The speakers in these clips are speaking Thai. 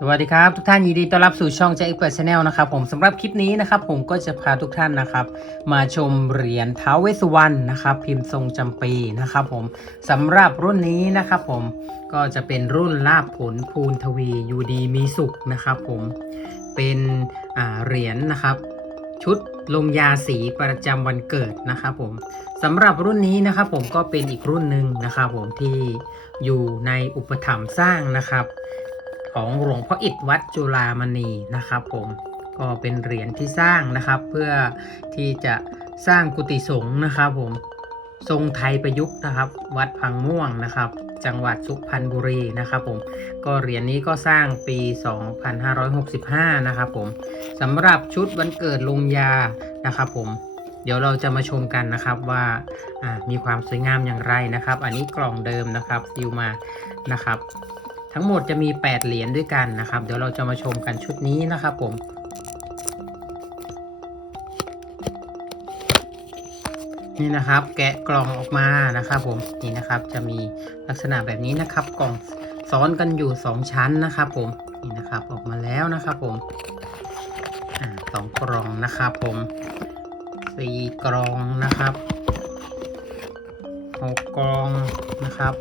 สวัสดีครับทุกท่านยินดีต้อนรับสู่ช่อง j จ x p e r t Channel นะครับผมสำหรับคลิปนี้นะครับผมก็จะพาทุกท่านนะครับ มาชมเหรียญท้าวเวสสุวรรณนะครับพิมพ์ทรงจำปีนะครับผมสำหรับรุ่นนี้นะครับผมก็จะเป็นรุ่นลาบผลภูนทวียูดีมีสุขนะครับผมเป็นเหรียญนะครับ ชุดลงยาสีประจำวันเกิดนะครับผมสำหรับรุ่นนี้นะครับผมก็เป็นอีกรุ่นหนึ่งนะครับผมที่อยู่ในอุปถัมภ์สร้างนะครับ ของหลวงพ่ออิฐวัดจุฬามณีนะครับผมก็เป็นเหรียญที่สร้างนะครับ เพื่อที่จะสร้างกุฏิสงฆ์นะครับผมทรงไทยประยุกต์นะครับ วัดพังม่วงนะครับ จังหวัดสุพรรณบุรีนะครับผมก็เหรียญนี้ก็สร้างปี 2565 นะครับผมสำหรับชุดวันเกิดลงยานะครับผมเดี๋ยวเราจะมาชมกันนะครับว่ามีความสวยงามอย่างไรนะครับ อันนี้กล่องเดิมนะครับซิลมานะครับ ทั้งหมดจะมี 8 เหรียญด้วยกันนะครับ เดี๋ยวเราจะมาชมกันชุดนี้นะครับผม นี่นะครับแกะกล่องออกมานะครับผมนี่นะครับจะมีลักษณะแบบนี้นะครับ กล่องซ้อนกันอยู่ 2 ชั้นนะครับผมนี่นะครับออกมาแล้วนะครับผมอสองกล่องนะครับผมสี่กล่องนะครับหกกล่องนะครับ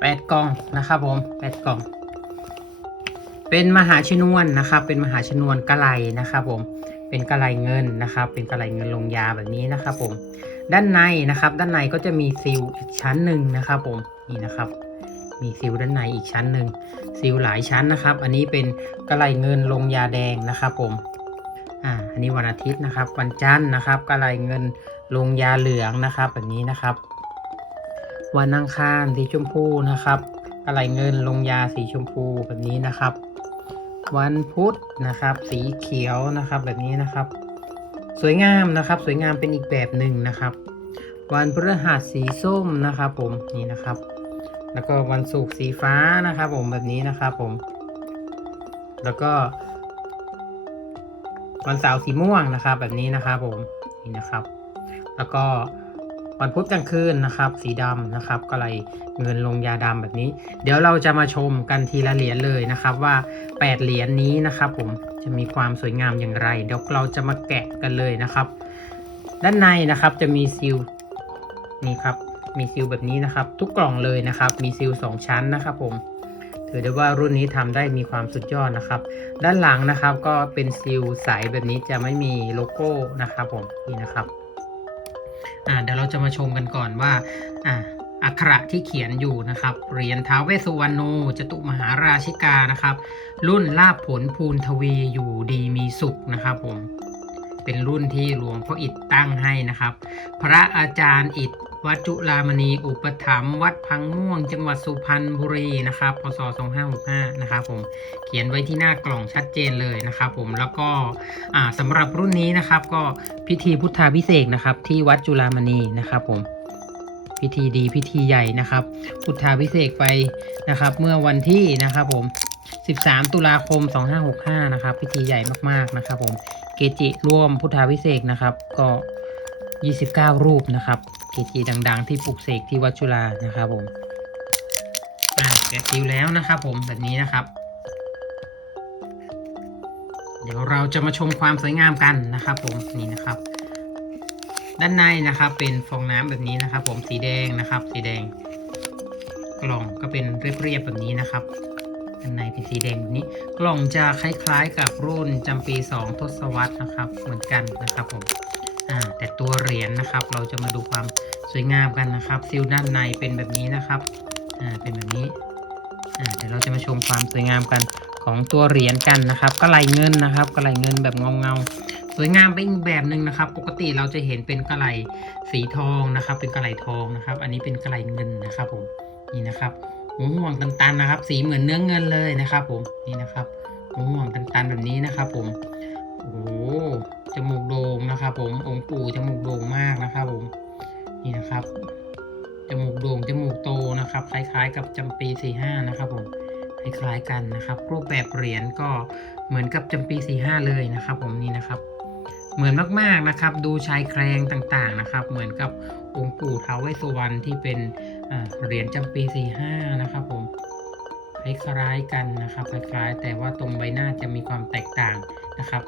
แปดกล่องนะครับผมแปดกล่อง เป็นมหาชนวนนะครับ เป็นมหาชนวนกะไลนะครับผมเป็นกะไลเงินนะครับ เป็นกะไลเงินลงยาแบบนี้นะครับผมด้านในนะครับ ด้านในก็จะมีซิลอีกชั้นหนึ่งนะครับผมนี่นะครับ มีซิลด้านในอีกชั้นหนึ่งซิลหลายชั้นนะครับ อันนี้เป็นกะไลเงินลงยาแดงนะครับผมอ่าอันนี้วันอาทิตย์นะครับ วันจันทร์นะครับกะไลเงินลงยาเหลืองนะครับ แบบนี้นะครับ วันอังคารสีชมพูนะครับกระไหลเงินลงยาสีชมพูแบบนี้นะครับ วันพุธนะครับ สีเขียวนะครับแบบนี้นะครับ สวยงามนะครับ สวยงามเป็นอีกแบบหนึ่งนะครับ วันพฤหัสสีส้มนะครับผมนี่นะครับ แล้วก็วันศุกร์สีฟ้านะครับ ผมแบบนี้นะครับผม แล้วก็ วันเสาร์สีม่วงนะครับ แบบนี้นะครับผมนี่นะครับ แล้วก็ วันพุธกลางคืนนะครับ สีดำนะครับก็เลยเงินลงยาดำแบบนี้ เดี๋ยวเราจะมาชมกันทีละเหรียญเลยนะครับว่า 8 เหรียญนี้นะครับผมจะมีความสวยงามอย่างไร เดี๋ยวเราจะมาแกะกันเลยนะครับ ด้านในนะครับจะมีซิลนี่ครับมีซิลแบบนี้นะครับ ทุกกล่องเลยนะครับ มีซิล2ชั้นนะครับผมถือได้ว่ารุ่นนี้ทำได้มีความสุดยอดนะครับ ด้านหลังนะครับก็เป็นซิลใสแบบนี้จะไม่มีโลโก้นะครับผมนี่นะครับ อ่าเดี๋ยวเราจะมาชมกันก่อนว่าอ่าอักขระที่เขียนอยู่นะครับ เหรียญท้าวเวสสุวรรณโนจตุมหาราชิกานะครับ รุ่นลาบผลภูนทวีอยู่ดีมีสุขนะครับผม เป็นรุ่นที่หลวงพ่ออิฐตั้งให้นะครับ พระอาจารย์อิฐ วัดจุลามณีอุปถัมภ์วัดพังม่วง จังหวัดสุพรรณบุรีนะครับพศ 2565 นะครับผมเขียนไว้ที่หน้ากล่องชัดเจนเลยนะครับผมแล้วก็อ่าสำหรับรุ่นนี้นะครับ ก็พิธีพุทธาพิเศษนะครับ ที่วัดจุลามณีนะครับผมพิธีดีพิธีใหญ่นะครับ พุทธาพิเศษไปนะครับ เมื่อวันที่นะครับผม 13 ตุลาคม 2565 นะครับ พิธีใหญ่มากๆนะครับ ผมเกจิร่วมพุทธาพิเศษนะครับ ก็ 29 รูปนะครับ เกจิดัง ๆ ที่ปลุกเสกที่วัดจุฬานะครับผมอ่าแกะซิวแล้วนะครับผมแบบนี้นะครับ เดี๋ยวเราจะมาชมความสวยงามกันนะครับ ผมนี่นะครับ ด้านในนะครับเป็นฟองน้ำแบบนี้นะครับ ผมสีแดงนะครับ สีแดง กล่องก็เป็นเรียบๆแบบนี้นะครับด้านในเป็นสีแดงแบบนี้ กล่องจะคล้ายๆกับรุ่นจำปี 2 ทศวรรษนะครับ เหมือนกันนะครับผมแต่ตัวเหรียญนะครับ เราจะมาดูความ สวยงามกันนะครับ ซิลด้านในเป็นแบบนี้นะครับอ่าเป็นแบบนี้อ่าเดี๋ยวเราจะมาชมความสวยงามกันของตัวเหรียญกันนะครับกระไหลเงินนะครับกระไหลเงินแบบเงาเงาสวยงามไปอีกแบบหนึ่งนะครับ ปกติเราจะเห็นเป็นกระไหลสีทองนะครับ เป็นกระไหลทองนะครับ อันนี้เป็นกระไหลเงินนะครับผมนี่นะครับหัวห่วงตันๆนะครับ สีเหมือนเนื้อเงินเลยนะครับ ผมนี่นะครับหัวห่วงตันๆแบบนี้นะครับ ผมโอ้โหจมูกโด่งนะครับ ผมองค์ปู่จมูกโด่งมากนะครับผม นี่นะครับ จมูกโด่งจมูกโตนะครับ คล้ายๆ กับจำปีสี่ห้านะครับผมคล้ายๆกันนะครับ รูปแบบเหรียญก็เหมือนกับจำปีสี่ห้าเลยนะครับ ผมนี่นะครับ เหมือนมากๆนะครับ ดูชายแครงต่างๆนะครับ เหมือนกับองค์ปู่ท้าวเวสสุวรรณที่เป็นเหรียญจำปีสี่ห้านะครับ ผมคล้ายๆกันนะครับคล้ายๆ แต่ว่าตรงใบหน้าจะมีความแตกต่างนะครับ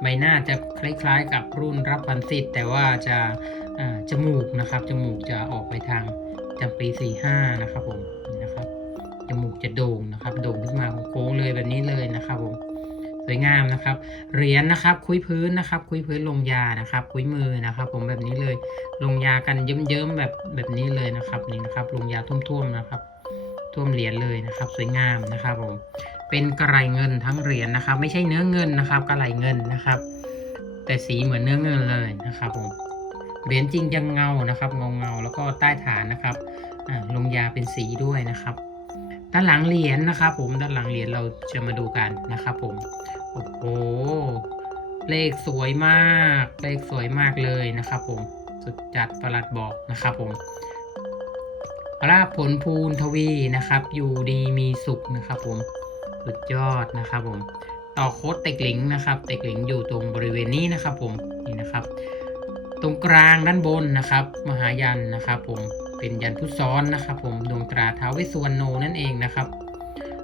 ใบหน้าจะคล้ายๆ กับรุ่นรับพันสิทธิ์แต่ว่าจะ จมูกนะครับ จมูกจะออกไปทางจำปี45นะครับผมนะครับจมูกจะโด่งนะครับ โด่งขึ้นมาโค้งเลยแบบนี้เลยนะครับผมสวยงามนะครับเหรียญนะครับ คุยพื้นนะครับ คุยพื้นลงยานะครับ คุยมือนะครับ ผมแบบนี้เลยลงยากันเยิ้มๆแบบแบบนี้เลยนะครับนี่นะครับลงยาท่วมๆนะครับ ท่วมเหรียญเลยนะครับ สวยงามนะครับผมเป็นกระไรเงินทั้งเหรียญนะครับ ไม่ใช่เนื้อเงินนะครับ กระไรเงินนะครับ แต่สีเหมือนเนื้อเงินเลยนะครับผม เหรียญจริงยังเงานะครับเงาเงาแล้วก็ใต้ฐานนะครับลงยาเป็นสีด้วยนะครับ ด้านหลังเหรียญนะครับ ผมด้านหลังเหรียญเราจะมาดูกันนะครับผมโอ้โหเลขสวยมาก เลขสวยมากเลยนะครับ ผมสุดจัดประหลัดบอกนะครับผมราบผลภูนทวีนะครับ อยู่ดีมีสุขนะครับ ผมสุดยอดนะครับ ผม ต่อโค้ดเต็กหลิงนะครับ เต็กหลิงอยู่ตรงบริเวณนี้นะครับ ผมนี่นะครับ ตรงกลางด้านบนนะครับ มหายันนะครับ ผมเป็นยันพุทธซ้อนนะครับ ผมดวงตราท้าวเวสสุวรรณโนนั่นเองนะครับ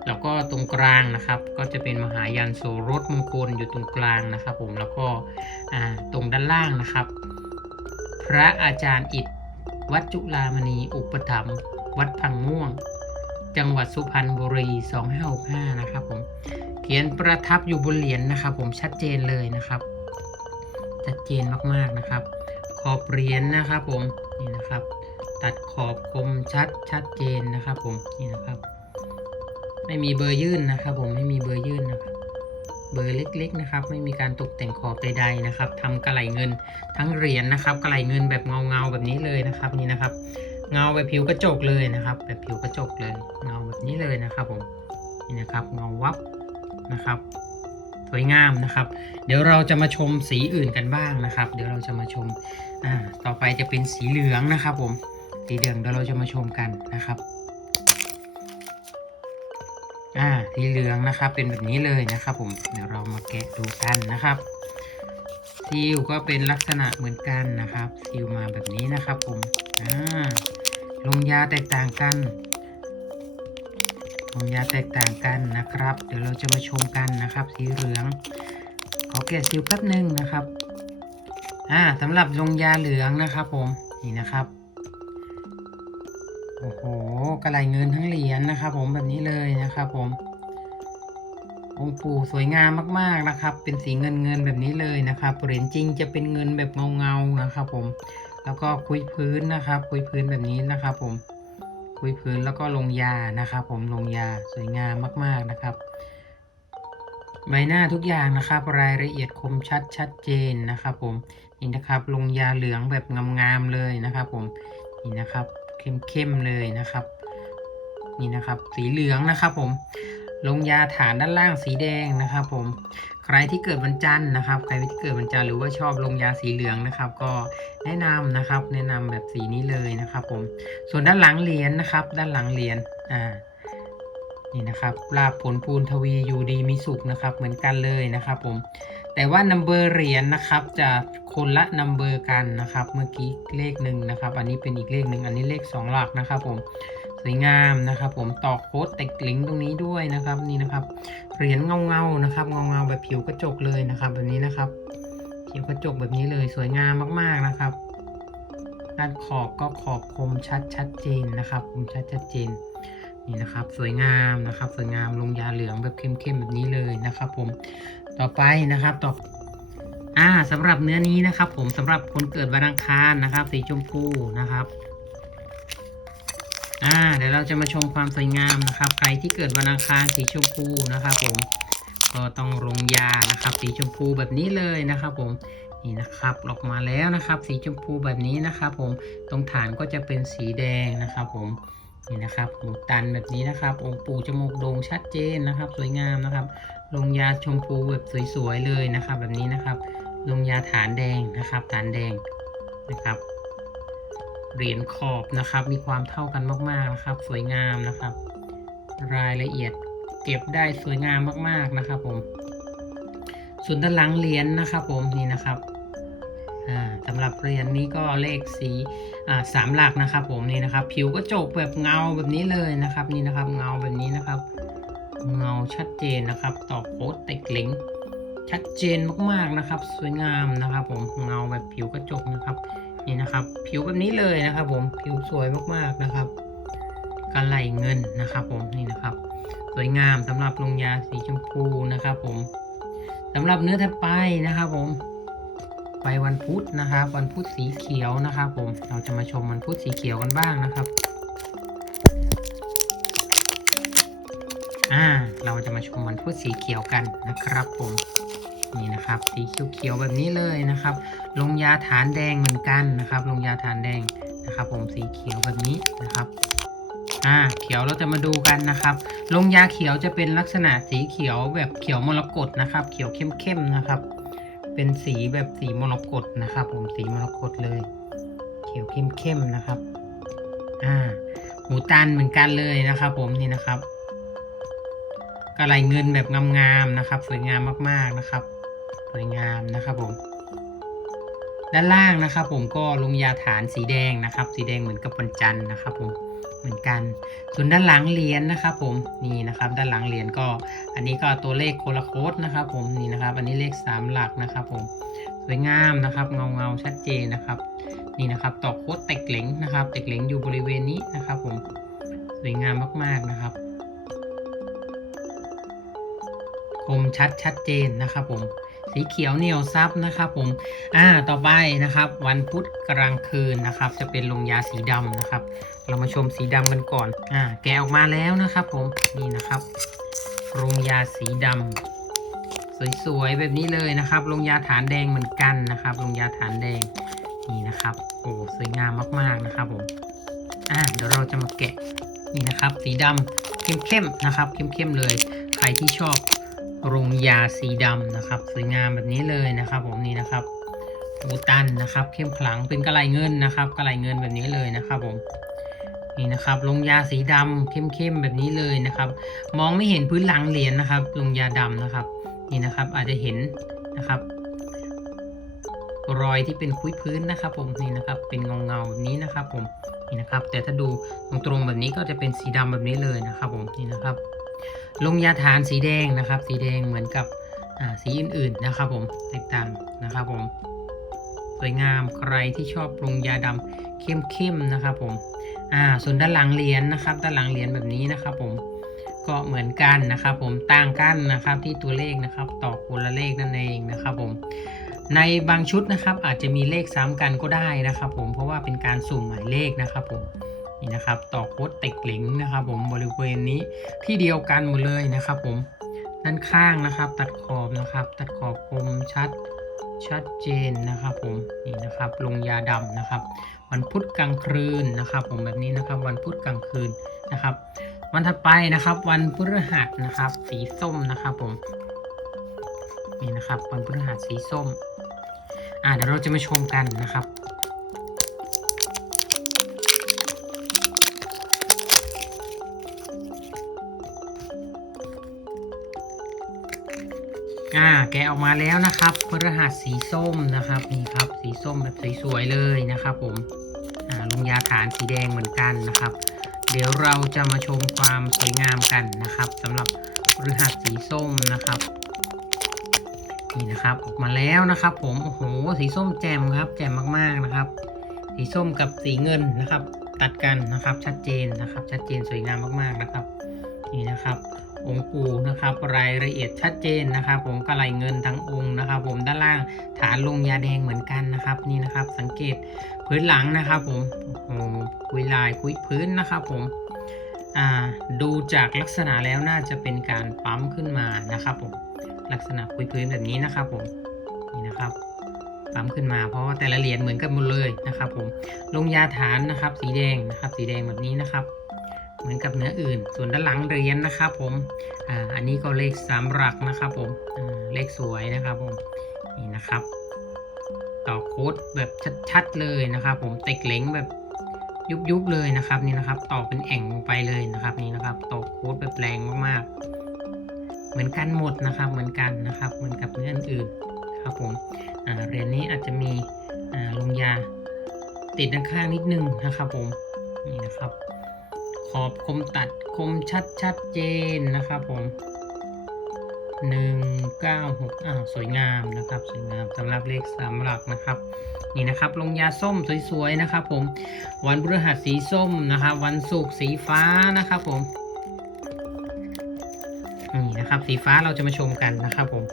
แล้วก็ตรงกลางนะครับ ก็จะเป็นมหายันโสรถมงคลอยู่ตรงกลางนะครับ ผมแล้วก็ตรงด้านล่างนะครับ พระอาจารย์อิฐวัดจุฬามณีอุปถัมภ์วัดพังม่วง จังหวัดสุพรรณบุรี 2565 นะครับผมเขียนประทับอยู่บนเหรียญนะครับ ผมชัดเจนเลยนะครับ ชัดเจนมากๆนะครับ ขอบเหรียญนะครับผมนี่นะครับ ตัดขอบคมชัดชัดเจนนะครับผมนี่นะครับ ไม่มีเบอร์ยื่นนะครับ ผมไม่มีเบอร์ยื่นนะครับเบอร์เล็กๆนะครับ ไม่มีการตกแต่งขอบใดๆนะครับทำกระไหลเงินทั้งเหรียญนะครับ กระไหลเงินแบบเงาๆแบบนี้เลยนะครับนี่นะครับ เงาแบบผิวกระจกเลยนะครับ แบบผิวกระจกเลย เงาแบบนี้เลยนะครับผมนี่นะครับเงาวับนะครับ สวยงามนะครับ เดี๋ยวเราจะมาชมสีอื่นกันบ้างนะครับ เดี๋ยวเราจะมาชมอ่าต่อไปจะเป็นสีเหลืองนะครับ ผมสีเหลืองเดี๋ยวเราจะมาชมกันนะครับอ่าสีเหลืองนะครับเป็นแบบนี้เลยนะครับ ผมเดี๋ยวเรามาแกะดูกันนะครับซีลก็เป็นลักษณะเหมือนกันนะครับซีลมาแบบนี้นะครับ ผมอ่าลงยาแตกต่างกัน ลงยาแตกต่างกันนะครับ เดี๋ยวเราจะมาชมกันนะครับ สีเหลือง ขอแกะซีลแป๊บหนึ่งนะครับ อ่าสำหรับลงยาเหลืองนะครับ ผมนี่นะครับโอ้โหกระไหลเงินทั้งเหรียญนะครับ ผมแบบนี้เลยนะครับ ผม องค์ปู่สวยงามมากๆนะครับ เป็นสีเงินเงินๆแบบนี้เลยนะครับเหรียญจริงจะเป็นเงินแบบเงาเงาๆนะครับ ผม แล้วก็คุยพื้นนะครับ คุยพื้นแบบนี้นะครับ ผม คุยพื้นแล้วก็ลงยานะครับ ผมลงยาสวยงามมากๆนะครับ ใบหน้าทุกอย่างนะครับ รายละเอียดคมชัดชัดเจนนะครับ ผมนี่นะครับลงยาเหลืองแบบงามๆเลยนะครับ ผมนี่นะครับเข้มๆเลยนะครับ นี่นะครับ สีเหลืองนะครับ ผมลงยาฐานด้านล่างสีแดงนะครับ ผม รที่เกิดวันจันทร์นะครับ ใครที่เกิดวันจันทร์หรือว่าชอบลงยาสีเหลืองนะครับ ก็แนะนำนะครับ แนะนำแบบสีนี้เลยนะครับ ผม ส่วนด้านหลังเหรียญนะครับ ด้านหลังเหรียญอ่านี่นะครับลาบผลปูนทวีอยู่ดีมีสุขนะครับ เหมือนกันเลยนะครับ ผม แต่ว่านัมเบอร์เหรียญนะครับ จะคนละนัมเบอร์กันนะครับ เมื่อกี้เลขหนึ่งนะครับ อันนี้เป็นอีกเลขหนึ่งอันนี้เลขสองหลักนะครับ ผม สวยงามนะครับผมต่อโค้ดเต็กลิงตรงนี้ด้วยนะครับนี่นะครับเหรียญเงาเงานะครับเงาเงาแบบผิวกระจกเลยนะครับแบบนี้นะครับผิวกระจกแบบนี้เลยสวยงามมากๆนะครับด้านขอบก็ขอบคมชัดชัดเจนนะครับคมชัดชัดเจนนี่นะครับสวยงามนะครับ สวยงามลงยาเหลืองแบบเข้มๆแบบนี้เลยนะครับ ผมต่อไปนะครับต่ออ่าสำหรับเนื้อนี้นะครับ ผมสำหรับคนเกิดวันอังคารนะครับ สีชมพูนะครับ อ่าเดี๋ยวเราจะมาชมความสวยงามนะครับ ใครที่เกิดวันอังคารสีชมพูนะครับผมก็ต้องลงยานะครับ สีชมพูแบบนี้เลยนะครับผมนี่นะครับออกมาแล้วนะครับ สีชมพูแบบนี้นะครับผมตรงฐานก็จะเป็นสีแดงนะครับผมนี่นะครับหูตันแบบนี้นะครับ องค์ปู่จมูกโด่งชัดเจนนะครับ สวยงามนะครับ ลงยาชมพูแบบสวยๆเลยนะครับ แบบนี้นะครับ ลงยาฐานแดงนะครับ ฐานแดงนะครับ เหรียญขอบนะครับ มีความเท่ากันมากๆนะครับ สวยงามนะครับ รายละเอียดเก็บได้สวยงามมากๆนะครับผม ส่วนด้านหลังเหรียญนะครับผมนี่นะครับสำหรับเหรียญนี้ก็เลขสีสามหลักนะครับ ผมนี่นะครับ ผิวกระจกแบบเงาแบบนี้เลยนะครับ นี่นะครับ เงาแบบนี้นะครับ เงาชัดเจนนะครับ ต่อโค้ดเต็กหล็งชัดเจนมากๆนะครับ สวยงามนะครับ ผมเงาแบบผิวกระจกนะครับ นี่นะครับ ผิวแบบนี้เลยนะครับ ผมผิวสวยมากๆนะครับกระไหลเงินนะครับ ผมนี่นะครับ สวยงามสำหรับลงยาสีชมพูนะครับ ผมสำหรับเนื้อถัดไปนะครับ ผม ไปวันพุธนะครับ วันพุธสีเขียวนะครับ ผมเราจะมาชมวันพุธสีเขียวกันบ้างนะครับอ่าเราจะมาชมวันพุธสีเขียวกันนะครับ ผม นี่นะครับสีเขียวๆแบบนี้เลยนะครับ ลงยาฐานแดงเหมือนกันนะครับ ลงยาฐานแดงนะครับ ผมสีเขียวแบบนี้นะครับอ่าเขียวเราจะมาดูกันนะครับ ลงยาเขียวจะเป็นลักษณะสีเขียวแบบเขียวมรกตนะครับ เขียวเข้มๆนะครับ เป็นสีแบบสีมรกตนะครับ ผมสีมรกตเลย เขียวเข้มๆนะครับอ่าหูตันเหมือนกันเลยนะครับ ผมนี่นะครับกระไหลเงินแบบงามๆนะครับ สวยงามมากๆนะครับ สวยงามนะครับผม ด้านล่างนะครับ ผมก็ลงยาฐานสีแดงนะครับ สีแดงเหมือนกับวันจันนะครับ ผมเหมือนกัน ส่วนด้านหลังเหรียญนะครับ ผมนี่นะครับ ด้านหลังเหรียญก็ อันนี้ก็ตัวเลขโคละโคดนะครับ ผมนี่นะครับ อันนี้เลขสามหลักนะครับ ผมสวยงามนะครับ เงาเงาชัดเจนนะครับ นี่นะครับตอกโคดเต็กเหลงนะครับ เต็กเหลงอยู่บริเวณนี้นะครับ ผมสวยงามมากๆนะครับ คมชัดชัดเจนนะครับ ผม สีเขียวเหนียวซับนะครับผม อ่า ต่อไปนะครับ วันพุธกลางคืนนะครับ จะเป็นลงยาสีดำนะครับ เรามาชมสีดำกันก่อน อ่า แกะออกมาแล้วนะครับ ผม นี่นะครับลงยาสีดำสวยๆแบบนี้เลยนะครับลงยาฐานแดงเหมือนกันนะครับลงยาฐานแดง นี่นะครับ โอ้สวยงามมากๆนะครับผม อ่า เดี๋ยวเราจะมาแกะ นี่นะครับ สีดำเข้มๆนะครับ เข้มๆเลย ใครที่ชอบ โรงยาสีดำนะครับสวยงามแบบนี้เลยนะครับผมนี่นะครับบูตันนะครับ เข้มขลังเป็นกระไหลเงินนะครับ กระไหลเงินแบบนี้เลยนะครับผมนี่นะครับลงยาสีดำเข้มๆแบบนี้เลยนะครับ มองไม่เห็นพื้นหลังเหรียญนะครับ ลงยาดำนะครับ นี่นะครับอาจจะเห็นนะครับ รอยที่เป็นคุ้ยพื้นนะครับ ผมนี่นะครับ เป็นเงาเงาๆแบบนี้นะครับ ผมนี่นะครับ แต่ถ้าดูตรงๆแบบนี้ก็จะเป็นสีดำแบบนี้เลยนะครับ ผมนี่นะครับ ลงยาฐานสีแดงนะครับ สีแดงเหมือนกับสีอื่นๆนะครับผมแตกต่างนะครับผมสวยงามใครที่ชอบลงยาดำเข้มๆนะครับผมอ่าส่วนด้านหลังเหรียญนะครับ ด้านหลังเหรียญแบบนี้นะครับผมก็เหมือนกันนะครับ ผมต่างกันนะครับที่ตัวเลขนะครับ ต่อคนละเลขนั่นเองนะครับผมในบางชุดนะครับอาจจะมีเลขซ้ำกันก็ได้นะครับ ผมเพราะว่าเป็นการสุ่มหมายเลขนะครับผม นี่นะครับต่อโค้ดเต็กเหลิงนะครับ ผมบริเวณนี้ที่เดียวกันหมดเลยนะครับ ผมด้านข้างนะครับ ตัดขอบนะครับ ตัดขอบคมชัดชัดเจนนะครับ ผมนี่นะครับ ลงยาดำนะครับ วันพุธกลางคืนนะครับ ผมแบบนี้นะครับ วันพุธกลางคืนนะครับ วันถัดไปนะครับ วันพฤหัสนะครับ สีส้มนะครับ ผมนี่นะครับวันพฤหัสสีส้มอ่าเดี๋ยวเราจะมาชมกันนะครับ อ่าแกะออกมาแล้วนะครับพฤหัสสีส้มนะครับนี่ครับ สีส้มแบบสวยๆเลยนะครับ ผมอ่าลงยาฐานสีแดงเหมือนกันนะครับ เดี๋ยวเราจะมาชมความสวยงามกันนะครับสำหรับพฤหัสสีส้มนะครับนี่นะครับออกมาแล้วนะครับ ผมโอ้โหสีส้มแจ่มครับ แจ่มมากๆนะครับ สีส้มกับสีเงินนะครับ ตัดกันนะครับชัดเจนนะครับ ชัดเจนสวยงามมากๆนะครับนี่นะครับ องค์ปู่นะครับ รายละเอียดชัดเจนนะครับ ผมกระไหลเงินทั้งองค์นะครับ ผมด้านล่างฐานลงยาแดงเหมือนกันนะครับนี่นะครับ สังเกตพื้นหลังนะครับ ผมโอ้คุยลายคุยพื้นนะครับผมอ่าดูจากลักษณะแล้วน่าจะเป็นการปั๊มขึ้นมานะครับผมลักษณะคุยพื้นแบบนี้นะครับผมนี่นะครับปั๊มขึ้นมาเพราะว่าแต่ละเหรียญเหมือนกันหมดเลยนะครับ ผมลงยาฐานนะครับ สีแดงนะครับ สีแดงแบบนี้นะครับ เหมือนกับเนื้ออื่น ส่วนด้านหลังเรียญนะครับผมอ่าอันนี้ก็เลขสามหลักนะครับผมอ่าเลขสวยนะครับผมนี่นะครับ ต่อโค้ดแบบชัดๆเลยนะครับ ผมเต็กเหล็งแบบยุบๆเลยนะครับนี่นะครับ ต่อเป็นแอ่งลงไปเลยนะครับนี่นะครับต่อโค้ดแบบแรงมากๆ เหมือนกันหมดนะครับ เหมือนกันนะครับ เหมือนกับเนื้ออื่นครับผมอ่าเหรียญนี้อาจจะมีอ่าลงยาติดด้านข้างนิดนึงนะครับผมนี่นะครับ ขอบคมตัดคมชัดชัดเจนนะครับผมหนึ่งเก้าหกอ้าวสวยงามนะครับสวยงามสำหรับเลขสามหลักนะครับ นี่นะครับลงยาส้มสวยๆนะครับ ผม วันพฤหัสสีส้มนะครับ วันศุกร์สีฟ้านะครับผมนี่นะครับสีฟ้าเราจะมาชมกันนะครับผม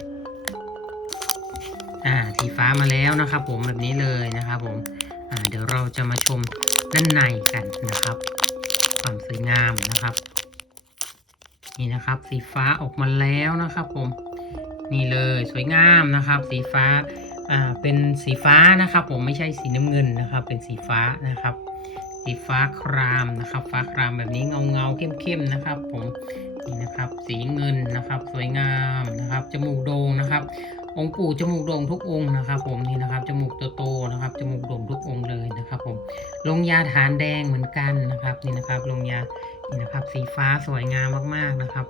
อ่าสีฟ้ามาแล้วนะครับ ผมแบบนี้เลยนะครับ ผมอ่าเดี๋ยวเราจะมาชมด้านในกันนะครับ ความสวยงามนะครับ นี่นะครับ สีฟ้าออกมาแล้วนะครับ ผม นี่เลยสวยงามนะครับ สีฟ้าอ่าเป็นสีฟ้านะครับ ผมไม่ใช่สีน้ำเงินนะครับ เป็นสีฟ้านะครับ สีฟ้าครามนะครับ ฟ้าครามแบบนี้เงาเงาๆเข้มนะครับ ผมนี่นะครับ สีเงินนะครับ สวยงามนะครับจมูกโด่งนะครับ องค์ปู่จมูกโด่งทุกองค์นะครับผมนี่นะครับจมูกโตๆนะครับจมูกโด่งทุกองค์เลยนะครับผมลงยาฐานแดงเหมือนกันนะครับนี่นะครับลงยานี่นะครับสีฟ้าสวยงามมากๆนะครับ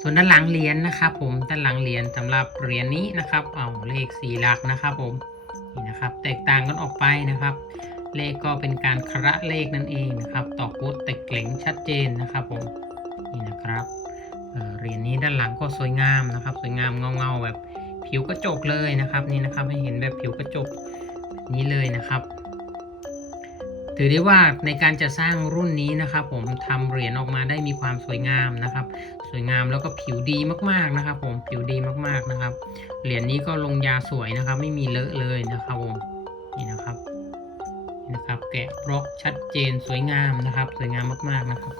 ส่วนด้านหลังเหรียญนะครับผมด้านหลังเหรียญสำหรับเหรียญนี้นะครับเอาเลขสี่หลักนะครับผมนี่นะครับแตกต่างกันออกไปนะครับ เลขก็เป็นการคระเลขนั่นเองนะครับตอกพุทแต่เกล็งชัดเจนนะครับผมนี่นะครับ เหรียญนี้ด้านหลังก็สวยงามนะครับ สวยงามเงาๆแบบผิวกระจกเลยนะครับนี่นะครับให้เห็นแบบผิวกระจกแบนี้เลยนะครับ ถือได้ว่าในการจะสร้างรุ่นนี้นะครับ ผมทำเหรียญออกมาได้มีความสวยงามนะครับ สวยงามแล้วก็ผิวดีมากๆนะครับ ผมผิวดีมากๆนะครับ เหรียญนี้ก็ลงยาสวยนะครับ ไม่มีเลอะเลยนะครับผมนี่นะครับนี่นะครับแกะบล็อกชัดเจนสวยงามนะครับ สวยงามมากๆนะครับ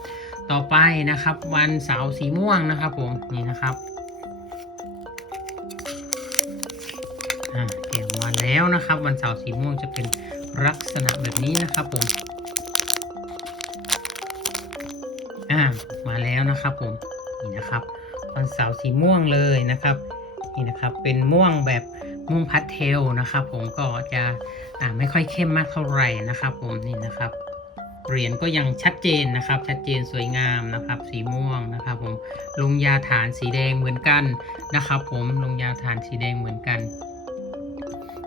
ต่อไปนะครับ วันเสาร์สีม่วงนะครับผมนี่นะครับเกี่ยวมาแล้วนะครับ วันเสาร์สีม่วงจะเป็นลักษณะแบบนี้นะครับผมอ่ามาแล้วนะครับผมนี่นะครับวันเสาร์สีม่วงเลยนะครับนี่นะครับเป็นม่วงแบบม่วงพัสเทลนะครับ ผมก็จะอ่าไม่ค่อยเข้มมากเท่าไหร่นะครับ ผมนี่นะครับ เหรียญก็ยังชัดเจนนะครับ ชัดเจนสวยงามนะครับ สีม่วงนะครับผมลงยาฐานสีแดงเหมือนกันนะครับ ผมลงยาฐานสีแดงเหมือนกัน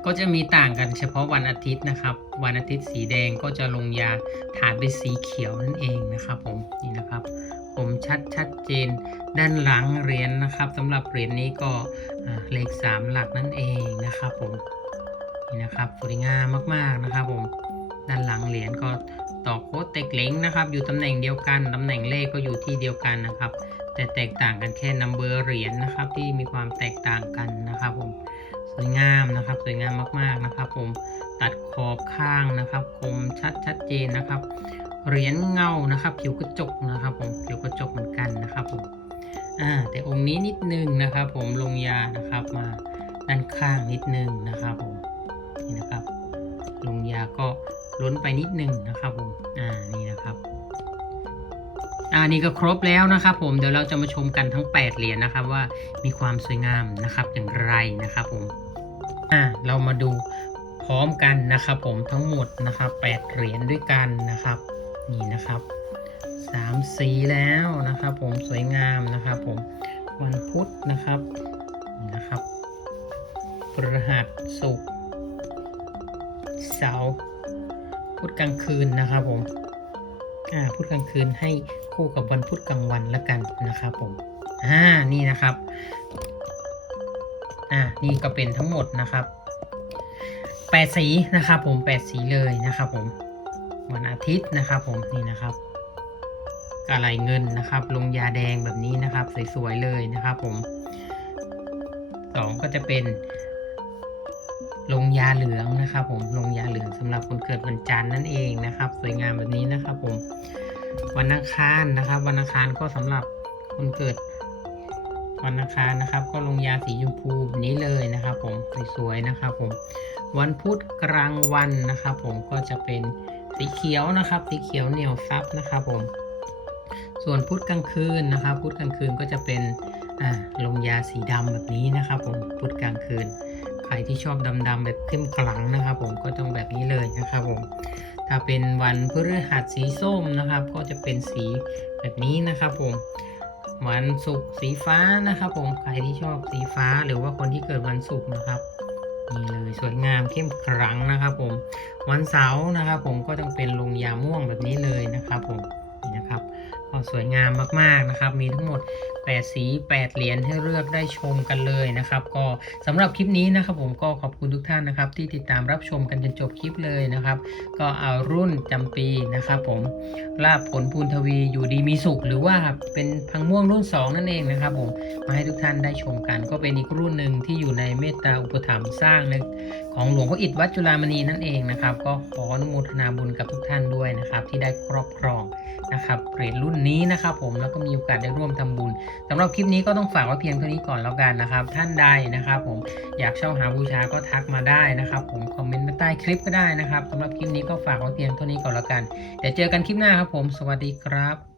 ก็จะมีต่างกันเฉพาะวันอาทิตย์นะครับ วันอาทิตย์สีแดงก็จะลงยาฐานเป็นสีเขียวนั่นเองนะครับ ผมนี่นะครับ ผมชัดชัดเจนด้านหลังเหรียญนะครับสำหรับเหรียญนี้ก็เลขสามหลักนั่นเองนะครับ ผมนี่นะครับสวยงามมากๆนะครับผม ด้านหลังเหรียญก็ตอกโค้ดเต็กเล้งนะครับ อยู่ตำแหน่งเดียวกัน ตำแหน่งเลขก็อยู่ที่เดียวกันนะครับ แต่แตกต่างกันแค่นัมเบอร์เหรียญนะครับ ที่มีความแตกต่างกันนะครับผมสวยงามนะครับ สวยงามมากๆนะครับ ผมตัดขอบข้างนะครับ คมชัดชัดเจนนะครับ เหรียญเงานะครับผิวกระจกนะครับผมผิวกระจกเหมือนกันนะครับผมอ่าแต่องค์นี้นิดนึงนะครับ ผมลงยานะครับมาด้านข้างนิดนึงนะครับผมนี่นะครับลงยาก็ ล้นไปนิดนึงนะครับผมอ่านี่นะครับอ่านี่ก็ครบแล้วนะครับผมเดี๋ยวเราจะมาชมกันทั้ง 8 เหรียญนะครับว่ามีความสวยงามนะครับอย่างไรนะครับผมอ่าเรามาดูพร้อมกันนะครับผมทั้งหมดนะครับ8เหรียญด้วยกันนะครับนี่นะครับสามสีแล้วนะครับผมสวยงามนะครับผมวันพุธนะครับนี่นะครับพฤหัสศุกร์เสาร์ พุธกลางคืนนะครับผมอ่าพุธกลางคืนให้คู่กับวันพุธกลางวันแล้วกันนะครับผมอ่านี่นะครับอ่านี่ก็เป็นทั้งหมดนะครับแปดสีนะครับผมแปดสีเลยนะครับผมวันอาทิตย์นะครับผมนี่นะครับกะไหลเงินนะครับ ลงยาแดงแบบนี้นะครับ สวยๆเลยนะครับผมสองก็จะเป็น ลงยาเหลืองนะครับผมลงยาเหลืองสำหรับคนเกิดวันจันทร์นั่นเองนะครับ สวยงามแบบนี้นะครับผมวันอังคารนะครับ วันอังคารก็สำหรับคนเกิดวันอังคารนะครับ ก็ลงยาสีชมพูแบบนี้เลยนะครับ ผมสวยๆนะครับ ผมวันพุธกลางวันนะครับ ผมก็จะเป็นสีเขียวนะครับ สีเขียวเหนียวซับนะครับ ผม ส่วนพุธกลางคืนนะครับ พุธกลางคืนก็จะเป็นอ่าลงยาสีดำแบบนี้นะครับ ผมพุธกลางคืน ใครที่ชอบดำๆแบบเข้มขลังนะครับ ผมก็ต้องแบบนี้เลยนะครับผมถ้าเป็นวันพฤหัสสีส้มนะครับ ก็จะเป็นสีแบบนี้นะครับผมวันศุกร์สีฟ้านะครับ ผมใครที่ชอบสีฟ้าหรือว่าคนที่เกิดวันศุกร์นะครับนี่เลยสวยงามเข้มขลังนะครับผมวันเสาร์นะครับ ผมก็ต้องเป็นลงยาม่วงแบบนี้เลยนะครับผมนี่นะครับก็สวยงามมากๆนะครับ มีทั้งหมด 8 สี 8 เหรียญให้เลือกได้ชมกันเลยนะครับ ก็สำหรับคลิปนี้นะครับผมก็ขอบคุณทุกท่านนะครับ ที่ติดตามรับชมกันจนจบคลิปเลยนะครับ ก็เอารุ่นจำปีนะครับผมลาบผลพูนทวีอยู่ดีมีสุข หรือว่าเป็นพังม่วงรุ่น 2 นั่นเองนะครับผมมาให้ทุกท่านได้ชมกัน ก็เป็นอีกรุ่นหนึ่งที่อยู่ในเมตตาอุปถัมภ์สร้างในของหลวงพ่ออิฐวัดจุฬามณีนั่นเองนะครับ ก็ขออนุโมทนาบุญกับทุกท่านด้วยนะครับ ที่ได้ครอบครองนะครับเหรียญรุ่นนี้นะครับผมแล้วก็มีโอกาสได้ร่วมทำบุญสำหรับคลิปนี้ก็ต้องฝากไว้เพียงเท่านี้ก่อนแล้วกันนะครับ ท่านใดนะครับ ผมอยากเช่าหาบูชาก็ทักมาได้นะครับ ผมคอมเมนต์มาใต้คลิปก็ได้นะครับสำหรับคลิปนี้ก็ฝากไว้เพียงเท่านี้ก่อนแล้วกันเดี๋ยวเจอกันคลิปหน้าครับผม สวัสดีครับ